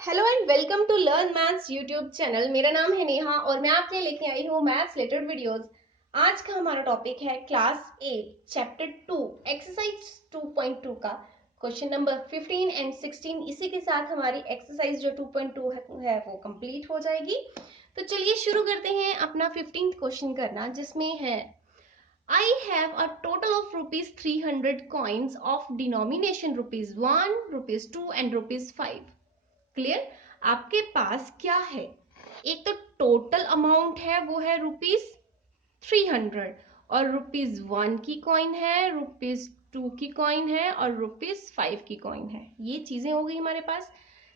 Hello and welcome to learn maths YouTube channel. मेरा नाम है नेहा और मैं आपके लिए लेके आई हूँ मैथ्स रिलेटेड वीडियोस। आज का हमारा टॉपिक है क्लास 8 चैप्टर 2 एक्सरसाइज 2.2 का क्वेश्चन नंबर 15 एंड 16। इसी के साथ हमारी एक्सरसाइज जो 2.2 है वो कंप्लीट हो जाएगी। तो चलिए शुरू करते हैं अपना 15th क्वेश्चन करना, जिसमें है I have a total of rupees 300 coins of denomination rupees 1, rupees 2 and rupees 5. Clear? आपके पास क्या है? एक तो टोटल अमाउंट है वो है ₹300 और ₹1 की कॉइन है, ₹2 की कॉइन है और ₹5 की कॉइन है। ये चीजें हो गई हमारे पास।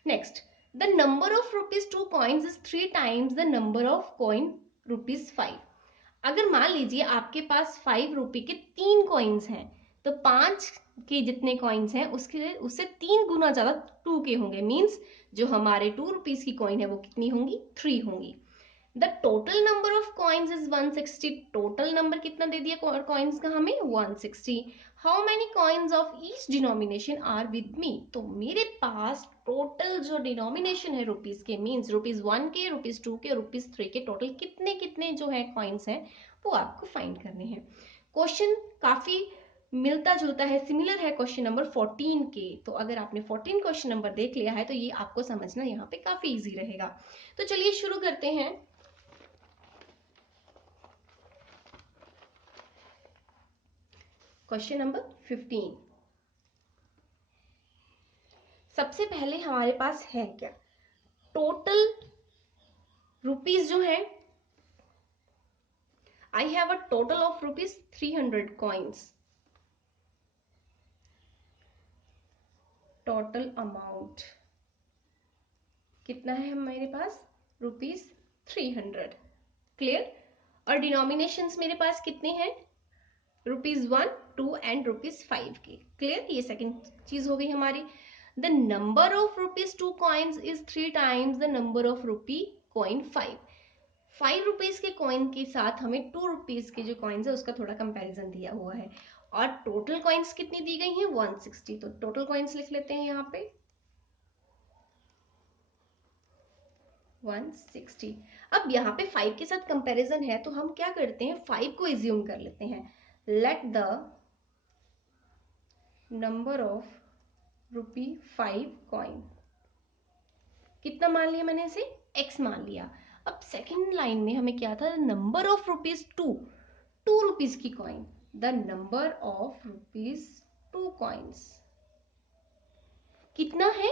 Next, the number of ₹2 coins is 3 times the number of coin ₹5। अगर मान लीजिए आपके पास 5 रुपए के 3 कॉइन्स हैं, तो 5 के जितने कॉइन्स हैं उससे 3 गुना ज्यादा 2 के होंगे। मीन्स जो हमारे 2 रुपीज की कॉइन है वो कितनी होंगी? 3 होंगी। The total number of coins is 160। Total number कितना दे दिया कॉइन्स का हमें? 160। How many coins of each denomination are with me? तो मेरे पास टोटल जो डिनोमिनेशन है रुपीज के, मीन्स ₹1 के, ₹2 के, ₹3 के, टोटल कितने कितने जो है कॉइन्स हैं वो आपको फाइंड करने हैं। क्वेश्चन काफी मिलता जुलता है, सिमिलर है क्वेश्चन नंबर 14 के। तो अगर आपने 14 क्वेश्चन नंबर देख लिया है तो ये आपको समझना यहाँ पे काफी इजी रहेगा। तो चलिए शुरू करते हैं। Question number 15। सबसे पहले हमारे पास है क्या? टोटल रुपीज जो है, I have a total of ₹300 coins. Total amount कितना है हमारे पास? ₹300। क्लियर? और डिनोमिनेशंस मेरे पास कितने हैं? ₹1, 2 एंड ₹5 के। क्लियर? ये सेकंड चीज हो गई हमारी। The number of ₹2 coins is 3 times the number of coin 5। 5 rupees के कॉइन के साथ हमें 2 रुपीज के जो कॉइन्स है उसका थोड़ा कंपैरिजन दिया हुआ है। और टोटल कॉइन्स कितनी दी गई हैं? 160। तो टोटल कॉइन्स लिख लेते हैं यहाँ पे 160। अब यहाँ पे 5 के साथ कंपैरिजन है तो हम क्या करते हैं, 5 को एज्यूम कर लेते हैं। Let the number of ₹5 coin, कितना मान लिया मैंने इसे? x मान लिया। अब सेकंड लाइन में हमें क्या था? नंबर ऑफ ₹2 रुपीज की coin. The number of ₹2 coins कितना है?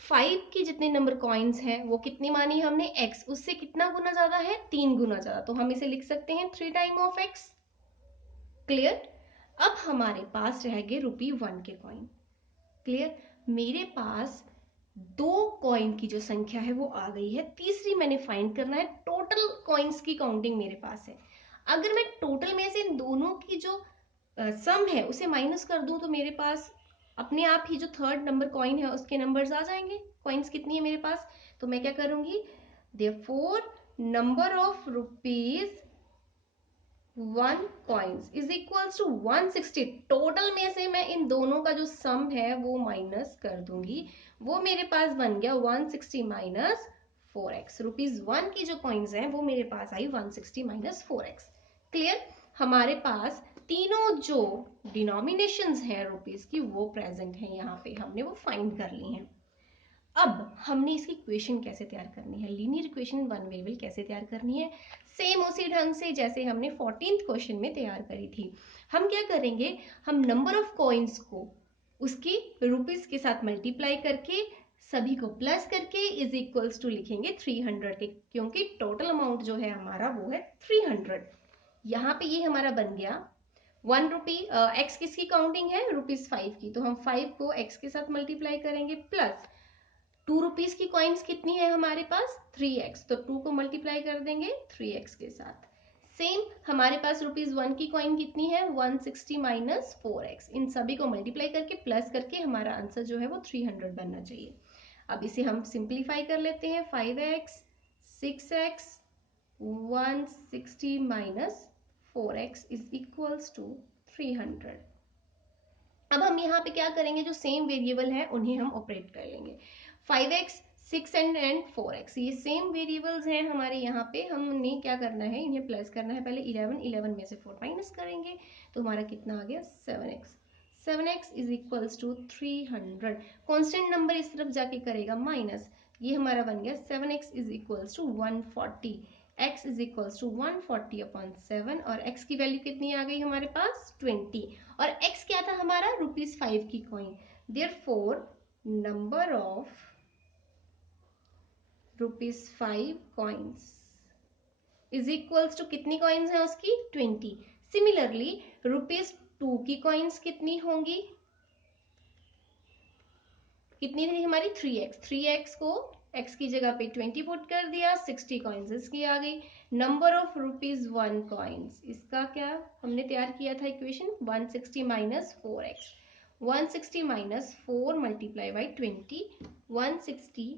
5 के जितने नंबर कॉइन्स हैं वो कितनी मानी हमने? x। उससे कितना गुना ज्यादा है? 3 गुना ज्यादा। तो हम इसे लिख सकते हैं 3 टाइम ऑफ x। क्लियर? अब हमारे पास रह गए ₹1 के कॉइन। क्लियर? मेरे पास 2 कॉइन की जो संख्या है वो आ गई है। तीसरी मैंने फाइंड करना है। टोटल कॉइन्स की काउंटिंग मेरे पास है। अगर मैं टोटल में से इन दोनों की जो सम है उसे माइनस कर दूं तो मेरे पास अपने आप ही जो थर्ड नंबर कॉइन है उसके नंबर्स आ जाएंगे। कॉइन्स कितनी है मेरे पास? तो मैं क्या करूंगी, therefore number of ₹1 coins is equals to 160। Total में से मैं इन दोनों का जो सम है वो माइनस कर दूंगी। वो मेरे पास बन गया 160 माइनस 4x। ₹1 की जो कॉइन्स हैं वो मेरे पास आई 160 माइनस 4x। क्लियर? हमारे पास तीनों जो डिनोमिनेशंस हैं रुपीज की वो प्रेजेंट है यहाँ पे, हमने वो फाइंड कर ली हैं। अब हमने इसकी इक्वेशन कैसे तैयार करनी है, लीनियर इक्वेशन वन वेरिएबल कैसे तैयार करनी है? सेम उसी ढंग से जैसे हमने 14th क्वेश्चन में तैयार करी थी। हम क्या करेंगे, हम नंबर ऑफ कॉइन्स को उसकी रुपीज के साथ मल्टीप्लाई करके सभी को प्लस करके इज इक्वल्स टू लिखेंगे 300 के, क्योंकि टोटल अमाउंट जो है हमारा वो है 300। यहाँ पे ये हमारा बन गया 1 रुपी। एक्स किसकी काउंटिंग है? ₹5 की। तो हम 5 को एक्स के साथ मल्टीप्लाई करेंगे प्लस 2 रुपीज की कॉइन्स कितनी है हमारे पास? 3x। तो 2 को मल्टीप्लाई कर देंगे 3x के साथ। सेम हमारे पास ₹1 की कॉइन कितनी है? 160 माइनस 4x। इन सभी को मल्टीप्लाई करके प्लस करके हमारा आंसर जो है वो 300 बनना चाहिए। अब इसे हम सिंप्लीफाई कर लेते हैं। 5x 6x 160 minus 4x is equals to 300। अब हम यहाँ पे क्या करेंगे, जो सेम वेरिएबल है उन्हें हम ऑपरेट कर लेंगे। 5x 6 एंड 4x, ये सेम वेरिएबल्स हैं हमारे यहाँ पे। हमने क्या करना है, इन्हें प्लस करना है। पहले 11 में से 4 माइनस करेंगे तो हमारा कितना आ गया 7x। 7x is equals to 300। Constant number इस तरफ जाके करेगा माइनस, ये हमारा बन गया 7x is equals to 140। x is equals to 140 upon 7 और x की वैल्यू कितनी आ गई हमारे पास 20। और x क्या था हमारा ₹5 की coin. Therefore number of ₹5 coins is equals to कितनी कॉइन्स हैं उसकी 20। सिमिलरली ₹2 की कॉइन्स कितनी होंगी, कितनी थी हमारी 3x। 3x को x की जगह पे 20 पुट कर दिया, 60 कॉइन्स इसकी आ गई। नंबर ऑफ ₹1 कॉइन्स, इसका क्या हमने तैयार किया था equation, 160 minus 4x। 160 minus 4 multiply by 20, 160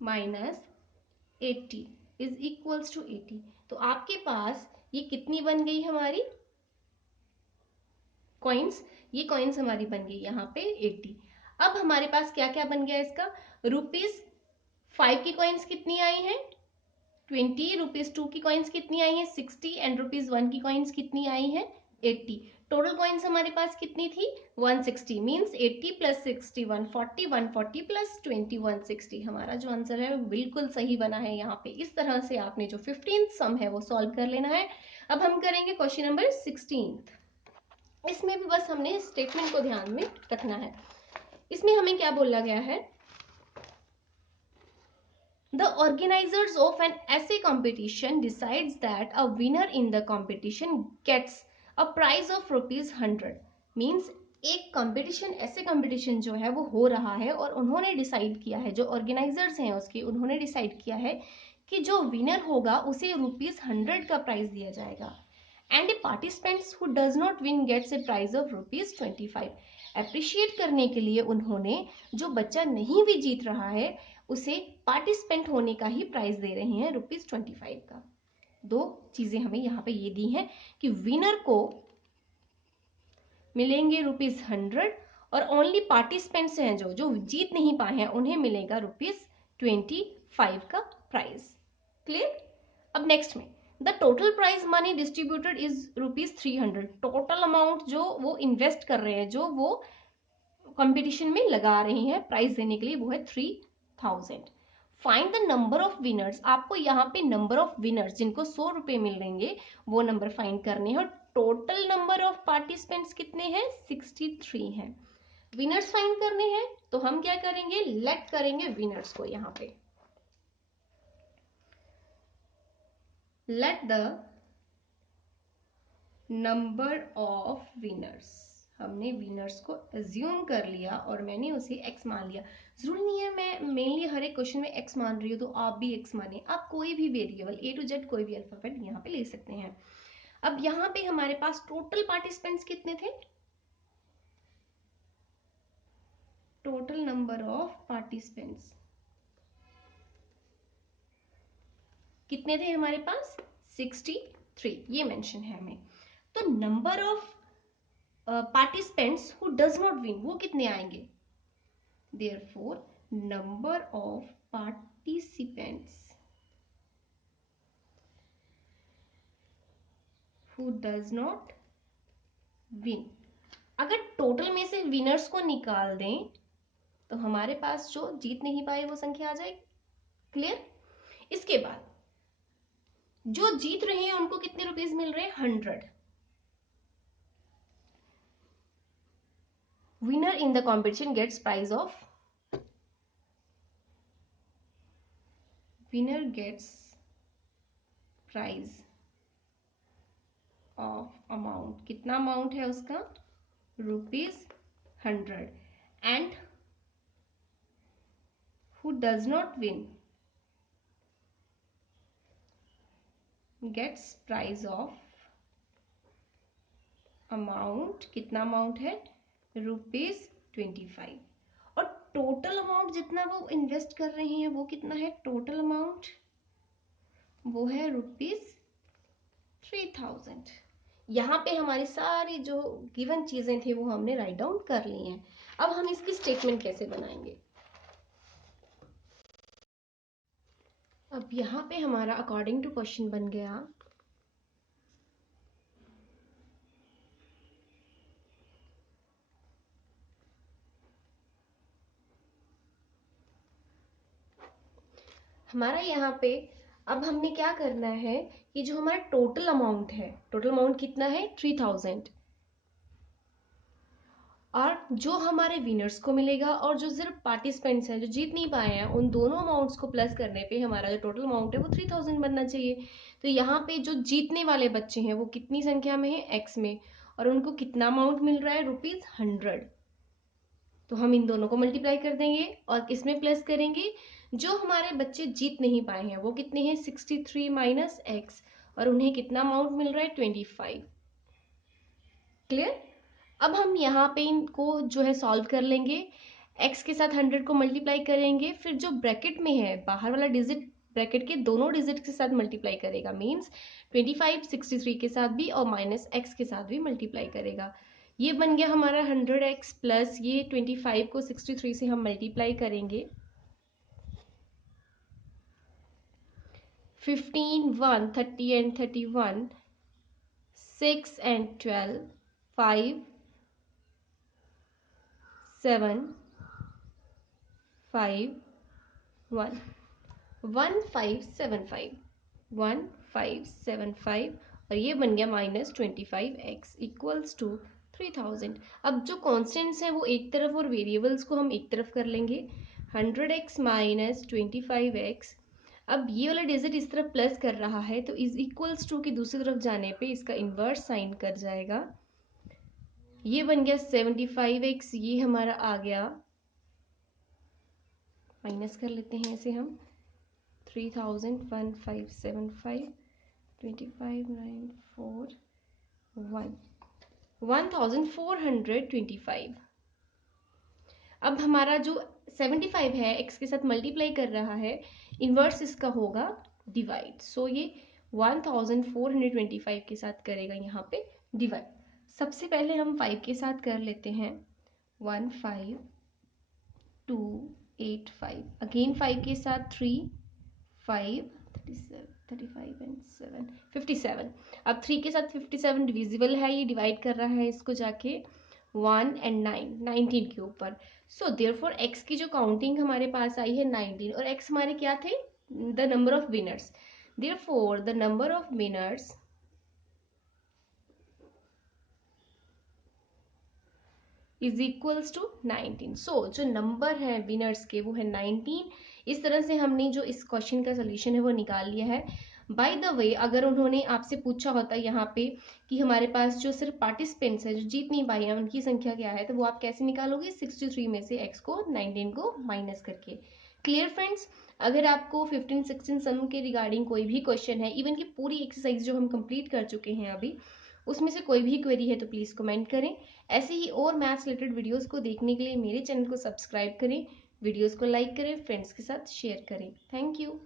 minus 80 is equals to 80। तो आपके पास ये कितनी बन गई हमारी कॉइन्स, ये कॉइन्स हमारी बन गई यहाँ पे 80। अब हमारे पास क्या क्या बन गया इसका, ₹5 की कॉइन्स कितनी आई हैं 20, ₹2 की कॉइन्स कितनी आई हैं 60 एंड ₹1 की कॉइन्स कितनी आई हैं 80। टोटल कॉइन्स हमारे पास कितनी थी 160, मीन्स 80 प्लस 60 140, 140 प्लस 20 160। हमारा जो आंसर है वो बिल्कुल सही बना है यहाँ पे। इस तरह से आपने जो 15th सम है वो सॉल्व कर लेना है। अब हम करेंगे क्वेश्चन नंबर 16। इसमें भी बस हमने स्टेटमेंट को ध्यान में रखना है। इसमें हमें क्या बोला गया है, the organizers of an essay competition decides that a winner in the competition gets a prize of ₹100। Means एक कंपटीशन, ऐसे कंपटीशन जो है वो हो रहा है और उन्होंने डिसाइड किया है, जो ऑर्गेनाइजर्स हैं उसके, उन्होंने डिसाइड किया है कि जो विनर होगा उसे ₹100 का प्राइज दिया जाएगा। And a participants who does not win gets a prize of ₹25। Appreciate करने के लिए उन्होंने जो बच्चा नहीं भी जीत रहा है उसे पार्टिसिपेंट होने का ही प्राइज दे रहे हैं ₹25 का। दो चीजें हमें यहाँ पे ये दी हैं कि विनर को मिलेंगे ₹100 और ओनली पार्टिसिपेंट्स हैं जो जो जीत नहीं पाए हैं उन्हें मिलेगा ₹25 का प्राइज। क्लियर। अब नेक्स्ट में the total prize money distributed is ₹300। Total amount जो वो इन्वेस्ट कर रहे हैं, जो वो कंपटीशन में लगा रहे हैं प्राइज देने के लिए, वो है 3000। Find the number of winners. आपको यहाँ पे नंबर ऑफ विनर्स जिनको ₹100 मिल रहेंगे वो नंबर फाइंड करने हैं। और टोटल नंबर ऑफ पार्टिसिपेंट्स कितने हैं 63 हैं। विनर्स फाइंड करने हैं तो हम क्या करेंगे, लेट करेंगे विनर्स को यहाँ पे। Let the number of winners, हमने विनर्स को एज्यूम कर लिया और मैंने उसे x मान लिया। जरूरी नहीं है मैं मेनली हर एक क्वेश्चन में x मान रही हूँ तो आप भी x माने। आप कोई भी वेरिएबल A to Z कोई भी अल्फाबेट यहाँ पे ले सकते हैं। अब यहाँ पे हमारे पास टोटल पार्टिसिपेंट्स कितने थे, टोटल नंबर ऑफ पार्टिसिपेंट्स कितने थे हमारे पास 63, ये मेंशन है हमें। तो number of participants who does not win वो कितने आएंगे, therefore number of participants who does not win। अगर टोटल में से विनर्स को निकाल दें तो हमारे पास जो जीत नहीं पाए वो संख्या आ जाएगी। क्लियर। इसके बाद जो जीत रहे हैं उनको कितने रुपीस मिल रहे हैं 100। Winner in the competition gets prize of, winner gets prize of amount, कितना अमाउंट है उसका ₹100। And who does not win gets prize of amount, कितना अमाउंट है ₹25। और टोटल अमाउंट जितना वो इन्वेस्ट कर रहे हैं वो कितना है, टोटल अमाउंट वो है ₹3000। यहाँ पे हमारी सारी जो गिवन चीजें थी वो हमने राइट डाउन कर ली हैं। अब हम इसकी स्टेटमेंट कैसे बनाएंगे, अब यहाँ पे हमारा अकॉर्डिंग टू क्वेश्चन बन गया हमारा यहाँ पे अब हमने क्या करना है कि जो हमारा टोटल अमाउंट है, टोटल अमाउंट कितना है 3000, और जो हमारे विनर्स को मिलेगा और जो सिर्फ पार्टिसिपेंट्स हैं जो जीत नहीं पाए हैं उन दोनों अमाउंट्स को प्लस करने पे हमारा जो टोटल अमाउंट है वो 3000 बनना चाहिए। तो यहाँ पे जो जीतने वाले बच्चे हैं वो कितनी संख्या में है एक्स में, और उनको कितना अमाउंट मिल रहा है ₹100। तो हम इन दोनों को मल्टीप्लाई कर देंगे और किसमें प्लस करेंगे, जो हमारे बच्चे जीत नहीं पाए हैं वो कितने हैं 63 माइनस एक्स, और उन्हें कितना अमाउंट मिल रहा है 25। क्लियर। अब हम यहाँ पे इनको जो है सॉल्व कर लेंगे, x के साथ 100 को मल्टीप्लाई करेंगे, फिर जो ब्रैकेट में है बाहर वाला डिजिट ब्रैकेट के दोनों डिजिट के साथ मल्टीप्लाई करेगा, मींस 25 63 के साथ भी और माइनस x के साथ भी मल्टीप्लाई करेगा। ये बन गया हमारा 100x प्लस ये 25 को 63 से हम मल्टीप्लाई करेंगे, 15 1 30 एंड 31 6 एंड 12 5 7 5 1 1575 और ये बन गया -25x इक्वल्स टू 3000। अब जो कॉन्स्टेंट्स हैं वो एक तरफ और वेरिएबल्स को हम एक तरफ कर लेंगे, 100x माइनस 25x। अब ये वाला डिजिट इस तरफ प्लस कर रहा है तो इज इक्वल्स टू की दूसरी तरफ जाने पे इसका इन्वर्स साइन कर जाएगा, ये बन गया 75x, ये हमारा आ गया, माइनस कर लेते हैं इसे हम, 3000 1575 25 9 4 1 1425। अब हमारा जो 75 है x के साथ मल्टीप्लाई कर रहा है, इनवर्स इसका होगा डिवाइड, सो ये 1425 के साथ करेगा यहाँ पे डिवाइड। सबसे पहले हम 5 के साथ कर लेते हैं, 15285, अगेन 5 के साथ 3 5 35 एंड 7 57। अब 3 के साथ 57 डिविजिबल है, ये डिवाइड कर रहा है इसको जाके 1 एंड 9 19 के ऊपर, सो देयरफॉर x की जो काउंटिंग हमारे पास आई है 19 और x हमारे क्या थे, the number of winners, therefore the number of winners is equals to 19। So जो नंबर है विनर्स के वो है 19। इस तरह से हमने जो इस क्वेश्चन का सोल्यूशन है वो निकाल लिया है। बाय द वे, अगर उन्होंने आपसे पूछा होता यहाँ पे कि हमारे पास जो सिर्फ पार्टिसिपेंट्स है जो जीत नहीं पाए हैं उनकी संख्या क्या है, तो वो आप कैसे निकालोगे, 63 में से x को 19 को माइनस करके। Clear friends. अगर आपको 15 16 सम के रिगार्डिंग कोई भी क्वेश्चन है, इवन की पूरी एक्सरसाइज जो हम कंप्लीट कर चुके हैं अभी, उसमें से कोई भी क्वेरी है तो प्लीज़ कमेंट करें। ऐसे ही और मैथ्स रिलेटेड वीडियोस को देखने के लिए मेरे चैनल को सब्सक्राइब करें, वीडियोस को लाइक करें, फ्रेंड्स के साथ शेयर करें। Thank you.